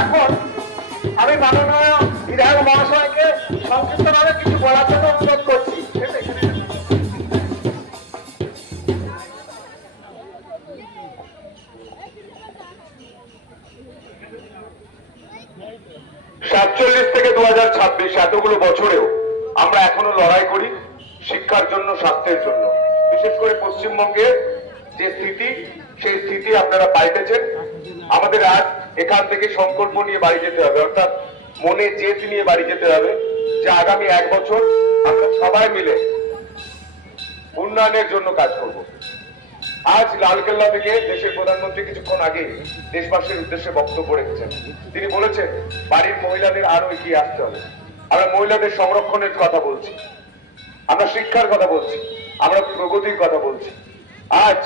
এখন আমি মাননীয় বিধায়ক মহাশয়কে সংক্ষিপ্তভাবে কিছু বলার জন্য অনুরোধ করছি। 47 থেকে 2026 এতগুলো বছরেও আমরা এখনো লড়াই করি শিক্ষার জন্য, স্বাস্থ্যের জন্য। বিশেষ করে পশ্চিমবঙ্গের যে স্থিতি, সেই স্থিতি আপনারা পাল্টেছেন। আমাদের আজ এখান থেকে সংকল্প নিয়ে বাড়ি যেতে হবে, অর্থাৎ মনে জেদ নিয়ে বাড়ি যেতে হবে যে আগামী 1 বছর আমরা সবাই মিলে উন্নয়নের জন্য কাজ করব। আজ লালকেল্লা থেকে দেশের প্রধানমন্ত্রী কিছুক্ষণ আগে দেশবাসীর উদ্দেশ্যে বক্তব্য রেখেছেন। তিনি বলেছেন বাড়ির মহিলাদের আরো এগিয়ে আসতে হবে। আমরা মহিলাদের সংরক্ষণের কথা বলছি, আমরা শিক্ষার কথা বলছি, আমরা প্রগতির কথা বলছি। আজ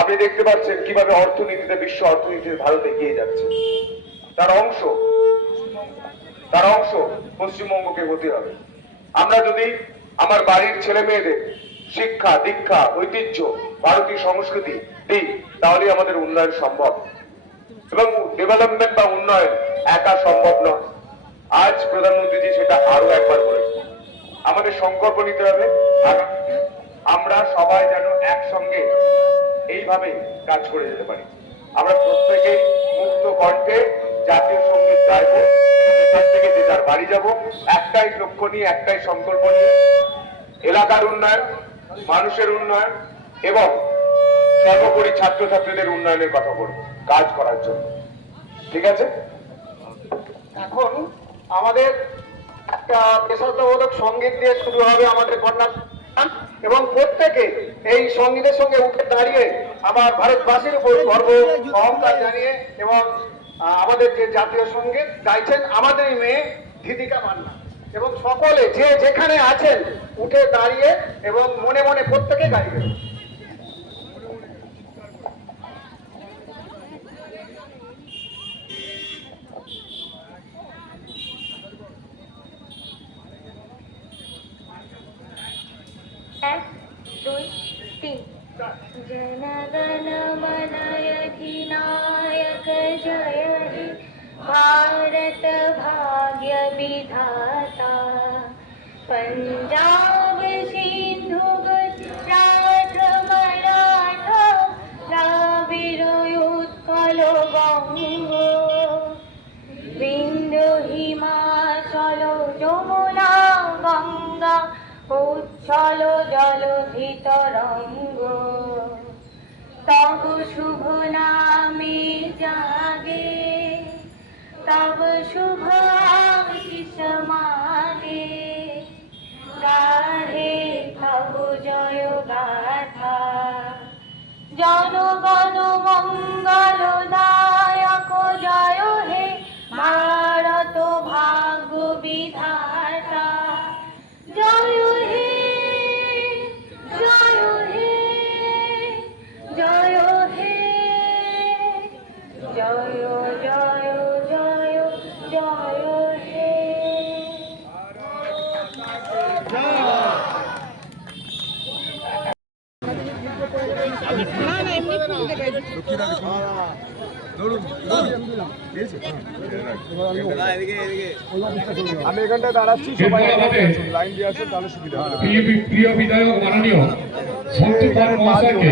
আপনি দেখতে পাচ্ছেন কিভাবে অর্থনীতিতে, বিশ্ব অর্থনীতিতে ভারত এগিয়ে যাচ্ছে। তার অংশ পশ্চিমবঙ্গকে হতে হবে। আমরা যদি আমার বাড়ির ছেলে মেয়েদের শিক্ষা, দীক্ষা, ঐতিহ্য, ভারতীয় সংস্কৃতি দিই, তাহলে আমাদের উন্নয়ন সম্ভব। এবং ডেভেলপমেন্ট বা উন্নয়ন একা সম্ভব নয়। আজ প্রধানমন্ত্রীজি সেটা আরো একবার বলেছেন। আমাদের সংকল্প নিতে হবে আমরা সবাই যেন একসঙ্গে এইভাবে কাজ করে যেতে পারি। আমরা প্রত্যেকে মুক্ত কণ্ঠে জাতীয় সঙ্গীত গাইব, এখান থেকে যে যার বাড়ি যাব, একটাই লক্ষ্য নিয়ে, একটাই সংকল্প নিয়ে, এলাকার উন্নয়ন, মানুষের উন্নয়ন এবং সর্বোপরি ছাত্রছাত্রীদের উন্নয়নের কথা বলবো কাজ করার জন্য। ঠিক আছে? এখন আমাদের একটা দেশাত্মবোধক সঙ্গীত দিয়ে শুরু হবে আমাদের কন্যা, এবং প্রত্যেকে এই সঙ্গীতের সঙ্গে উঠে দাঁড়িয়ে আমার ভারতবাসীর উপর গর্ব অহংকার জানিয়ে এবং আমাদের যে জাতীয় সঙ্গীত গাইছেন আমাদেরই মেয়ে ধৃতিকা মান্না, এবং সকলে যে যেখানে আছেন উঠে দাঁড়িয়ে এবং মনে মনে প্রত্যেকে গাইবেন। এক, দুই, তিন। জনগণ মন अधिनायक जय हे भारत भाग्य विधाता। पंजाब सिंधु गुजरात मराठा द्राविड़ उत्कल बंग बिंदु हिमाचल যমুনা গঙ্গা উচ্ছল জলধি তরঙ্গ। তব শুভ নামে জাগে তব শুভ আশিস মাগে গাহে তব জয় গাথা। জনগণ মঙ্গল দায়ক জয় হে ভারত ভাগ্য বিধাতা। জয় হে জয় হে জয় হে জয় জয় জয় জয় হে। আমি এখানটায় দাঁড়াচ্ছি, সবাই লাইন দিয়ে আসুন, তাহলে সুবিধা হবে। প্রিয় বিধায়ক মাননীয় সন্তু পাল মহাশয়কে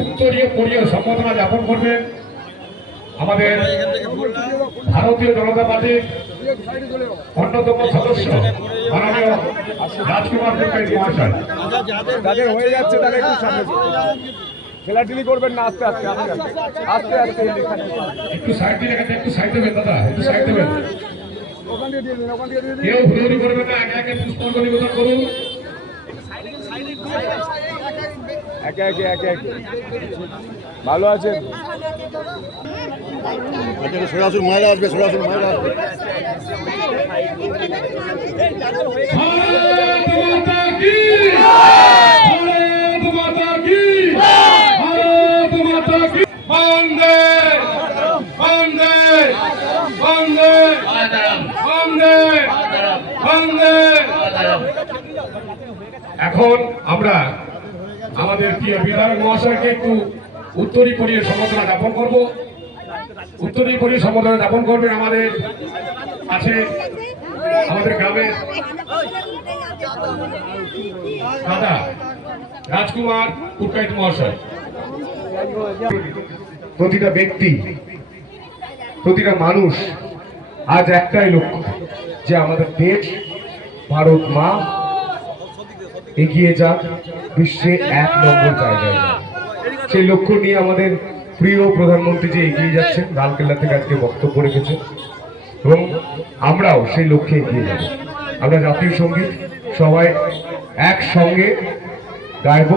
উত্তরীয় সম্বোধনা জ্ঞাপন করবেন আমাদের ভারতীয় জনতা পার্টির অন্যতম সদস্য মাননীয় রাজকুমার দেবকারী মহাশয়। যাদের হয়ে যাচ্ছে তাদের একটু সামনে খেলাটিলি করবেন না, আস্তে আস্তে আস্তে আস্তে আস্তে একটু সাইড দিয়ে রেখেছে, একটু সাইড দেবেন দাদা, একটু সাইড দেবেন। ওখান দিয়ে দিয়ে দিন, ওখান দিয়ে দিয়ে দিন। কেউ হুড়োহুড়ি করবেন না, একে একে পুষ্পাঞ্জলি নিবেদন করুন। একে একে একে একে ভালো আছেন? সরাসরি মায়েরা আসবে, সরাসরি মায়েরা আসবে। বন্দে বন্দে বন্দে বন্দে বন্দে। এখন আমরা আমাদের প্রিয় বিধায়ক মহাশয়কে একটু উত্তরীয় সম্বোধনা জ্ঞাপন করব। উত্তরীয় সম্বোধনা জ্ঞাপন করবেন আমাদের আছে আমাদের গ্রামের দাদা রাজকুমার পুটকাইত মহাশয়। প্রতিটা ব্যক্তি, প্রতিটা মানুষ আজ একটাই লক্ষ্য, যে আমাদের দেশ ভারত মা এগিয়ে যাক, বিশ্বে 1 নম্বর জায়গায় যাক। সেই লক্ষ্য নিয়ে আমাদের প্রিয় প্রধানমন্ত্রী যে এগিয়ে যাচ্ছেন, লালকেল্লা থেকে আজকে বক্তব্য রেখেছেন এবং আমরাও সেই লক্ষ্যে এগিয়ে যাব। আমরা জাতীয় সঙ্গীত সবাই একসঙ্গে গাইব,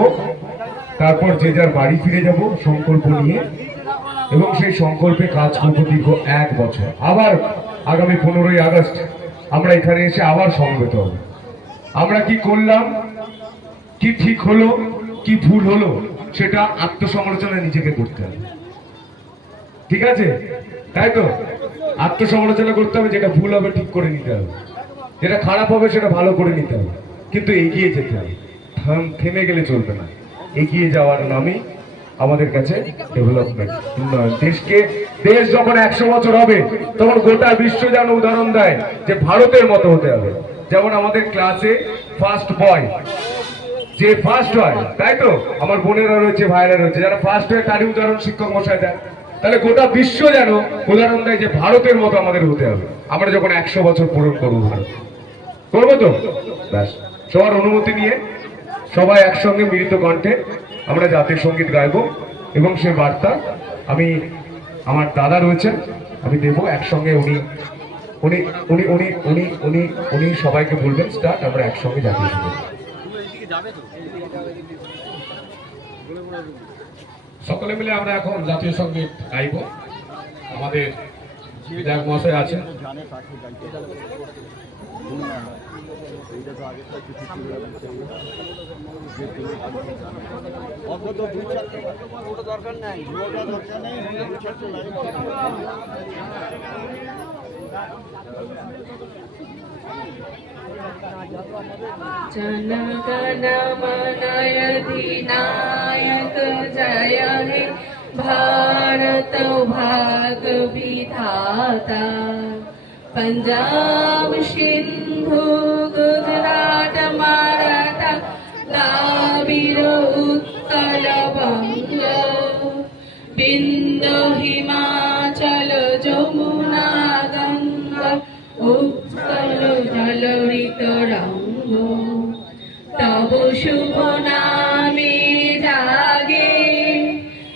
তারপর যে যার বাড়ি ফিরে যাব সংকল্প নিয়ে এবং সেই সংকল্পে কাজ করবো দীর্ঘ 1 বছর। আবার আগামী 15ই আগস্ট আমরা এখানে এসে আবার সমবেত হব। আমরা কি করলাম, কি ঠিক হলো, কি ভুল হলো, সেটা আত্মসমালোচনা নিজেকে করতে হবে। ঠিক আছে? তাই তো? আত্মসমালোচনা করতে হবে, যেটা ভুল হবে ঠিক করে নিতে হবে, যেটা খারাপ হবে সেটা ভালো করে নিতে হবে, কিন্তু এগিয়ে যেতে হবে, থেমে গেলে চলবে না। এগিয়ে যাওয়ার নামই আমাদের কাছে ডেভেলপমেন্ট, উন্নয়ন। দেশ যখন 100 বছর হবে তখন গোটা বিশ্ব যেন উদাহরণ দেয় যে ভারতের মতো হতে হবে। যেমন আমাদের ক্লাসে ফার্স্ট বয় যে ফার্স্ট হয়, তাই তো? আমার বোনেরা রয়েছে, ভাইরা রয়েছে, যারা ফার্স্ট হয় তারই উদাহরণ শিক্ষক মশাই দেয়। তাহলে গোটা বিশ্ব যেন উদাহরণ দেয় যে ভারতের মতো আমাদের হতে হবে। আমরা যখন 100 বছর পূরণ করবো, ভারত করবো তো, ব্যাস সবার অনুমতি নিয়ে সবাই একসঙ্গে মিলিত কণ্ঠে আমরা জাতীয় সঙ্গীত গাইব এবং সে বার্তা আমি আমার দাদা রয়েছেন, আমি দেব একসঙ্গে। উনি উনি উনি উনি উনি উনি উনি সবাইকে বলবেন স্টার্ট, আমরা একসঙ্গে জাতীয় সঙ্গীত। সকলে মিলে আমরা এখন জাতীয় সঙ্গীত গাইব। আমাদের বিধায়ক মহাশয় আছেন। দরকার নেই। जनगण मन अधिनायक जय हे भारत भाग विधाता। पंजाब सिंधु गुजरात मराठा द्राविड़ उत्कल बंग बिंदु हिमाचल जमुना गंगा उत्कल जलरित रंग। तब शुभ नामे जागे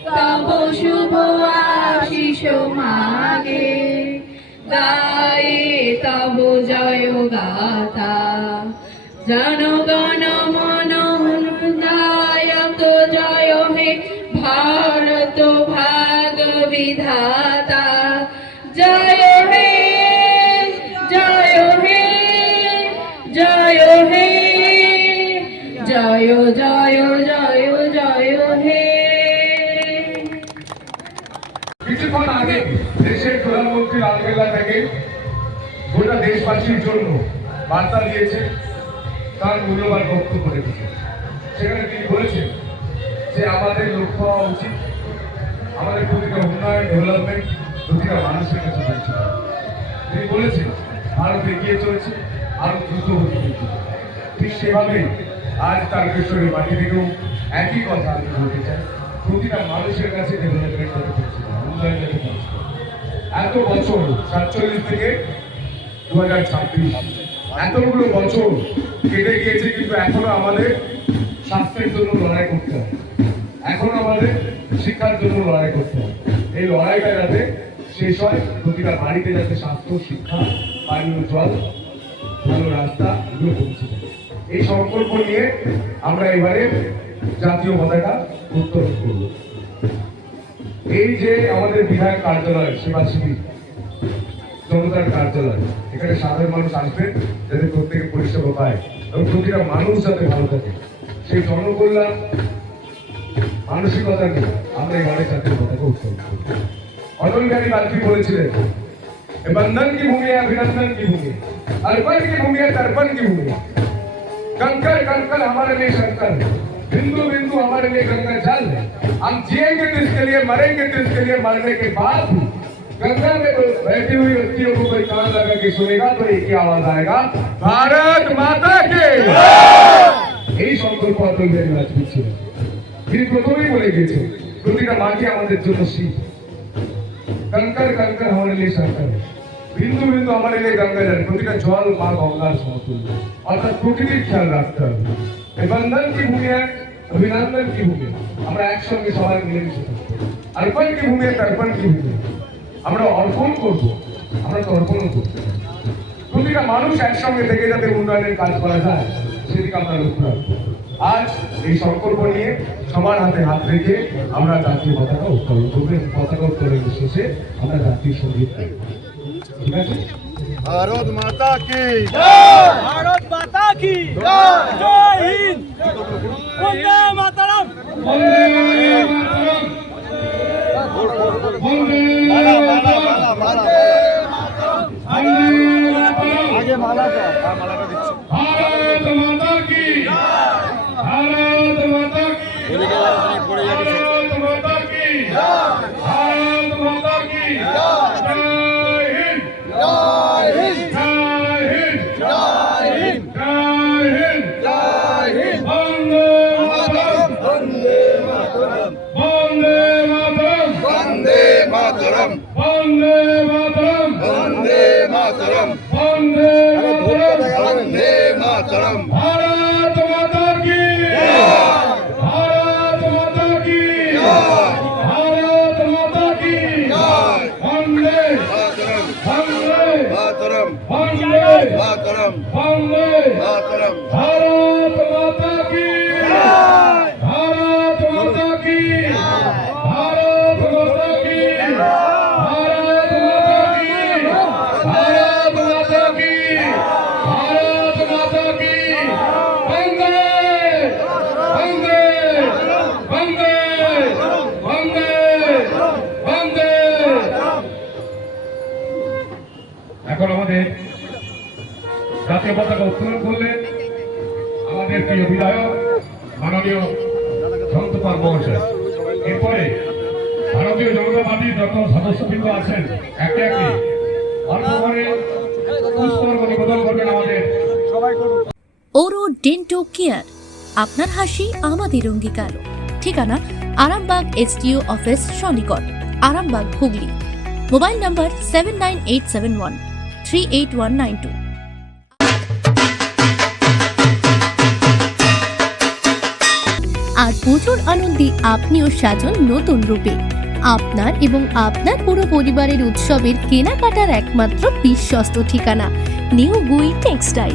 तब शुभ आशीष मागे गाए तब जय गाथा। जनगण मन नायक जय हे भारत भाग विधाता। जय हे जय हे जय हे जय जय जय जय हे। কিছুক্ষণ আগে দেশের প্রধানমন্ত্রী লালকেল্লা থেকে গোটা দেশবাসীর জন্য বার্তা দিয়েছে, তার মূল্যবান বক্তব্য রেখেছে। সেখানে তিনি বলেছেন যে আমাদের লক্ষ্য হওয়া উচিত আমাদের প্রতিটা উন্নয়ন, ডেভেলপমেন্ট প্রতিটা মানুষের কাছে পৌঁছে দেওয়া। তিনি বলেছেন ভারত এগিয়ে চলেছে, আরো দ্রুত হতে চলেছে। ঠিক সেভাবেই আজ তারকেশ্বরের মাটি থেকেও একই কথা আমি বলতে চাই, প্রতিটা মানুষের কাছে ডেভেলপমেন্ট হতে পৌঁছে দেওয়া, উন্নয়ন হতে পৌঁছে দেওয়া। এত বছর 47 থেকে 2026 এতগুলো বছর কেটে গিয়েছে, কিন্তু এখনো আমাদের স্বাস্থ্যের জন্য লড়াই করতে হবে, এখনো আমাদের শিক্ষার জন্য লড়াই করতে হবে। এই লড়াইটা যাতে শেষ হয়, প্রতিটা বাড়িতে যাতে স্বাস্থ্য, শিক্ষা, পানীয় জল, ভালো রাস্তা এগুলো পৌঁছে যায়। এই সংকল্প নিয়ে আমরা এবারে জাতীয় পতাকা উত্তোলন করব। এই যে আমাদের বিধায়ক কার্যালয়, সেবা শিবির, জনতার কার্যালয়, এখানে সাধারণ মানুষ আসবেন যাতে প্রত্যেকে পরিষেবা পায় এবং প্রতিটা মানুষ যাতে ভালো থাকে, সেই জনকল্যাণ মানসিকতা নিয়ে আমরা এবারে জাতীয় পতাকা উত্তোলন করব। অটল বিহারী বাজপেয়ী বলেছিলেন ये बंधन की भूमि है, अभिनंदन की भूमि, अर्पण की भूमि है, तर्पण की भूमि। कंकर कंकर हमारे लिए शंकर है, बिंदु बिंदु हमारे लिए गंगा जल है। हम जिएंगे तो इसके लिए, मरेंगे तो इसके लिए, मरने के बाद भी गंगा में बैठी हुई व्यक्तियों को कोई कान लगा के सुनेगा तो एक ही आवाज आएगा, भारत माता के। এই সংকল্প আতঙ্কের রাজ ছিল। তিনি প্রথমেই বলে গিয়েছেন প্রতিটা মাটি আমাদের জন্য শীত। कंकर कंकर हमारे लिए शंकर है, बिंदु बिंदु हमारे लिए गंगा जल, প্রতিটা জল মা গঙ্গার সমতুল্য। অর্থাৎ প্রকৃতির খেয়াল রাখতে হবে। এই বন্ধন की भूमि है, अभिनंदन की भूमि। আমরা একসঙ্গে সবাই মিলেমিশে থাকবো। अर्पण की भूमि है, तर्पण की भूमि। আমরা অর্পণ করব, আমরা তর্পণও করব। প্রতিটা মানুষ একসঙ্গে থেকে যাতে উন্নয়নের কাজ করা যায় সেদিকে আমরা লক্ষ্য রাখবো। আজ এই সংকল্প নিয়ে সবার হাতে হাত রেখে আমরা জাতীয় পতাকা উত্তোলন করবো। পতাকা উত্তোলনের শেষে আমরা জাতীয় সঙ্গীত গাইব। ঠিক আছে? भारत माता की भारत माता की जय हिंद वंदे मातरम वंदे मातरम, वंदे माला मातरम, माला वंदे मातरम। आगे माला का मालाটা দিচ্ছি भारत माता की, भारत माता की, এদিকে আসলে পড়ে যাবে সব। भारत माता की, भारत माता की जय हिंद, জয় হিন্দ जय हिंद, জয় হিন্দ जय हिंद, জয় হিন্দ वंदे मातरम, বন্দে মাতরম वंदे मातरम, বন্দে মাতরম वंदे मातरम, বন্দে মাতরম वंदे मातरम। বন্দে মাতরম भारत माता की, भारत माता की, भारत माता की জয় वंदे মাতরম वंदे মাতরম वंदे মাতরম वंदे মাতরম भारत माता की, भारत माता की, भारत माता की, भारत माता की, भारत माता की, भारत माता की वंदे वंदे वंदे वंदे वंदे। এখন আমাদের জাতীয় পতাকা উত্তোলন করলেন আমাদের প্রিয় বিধায়ক মাননীয় সন্তপাল মহাশয়। এরপরে ভারতীয় জনতা পার্টির যত সদস্যবৃন্দ আছেন একে একে অল্প করে পুষ্পার্ঘ নিবেদন করবেন আমাদের। ওরো ডেন্টো কেয়ার, আপনার হাসি আমাদের অঙ্গীকার। ঠিকানা আরামবাগ এসডিও অফিস সন্নিকট, আরামবাগ, হুগলি। Mobile number 7987138192। আর পুজোর আনন্দে আপনিও সাজুন নতুন রূপে। আপনার এবং আপনার পুরো পরিবারের উৎসবের কেনাকাটার একমাত্র বিশ্বস্ত ঠিকানা নিউ গুই টেক্সটাইল।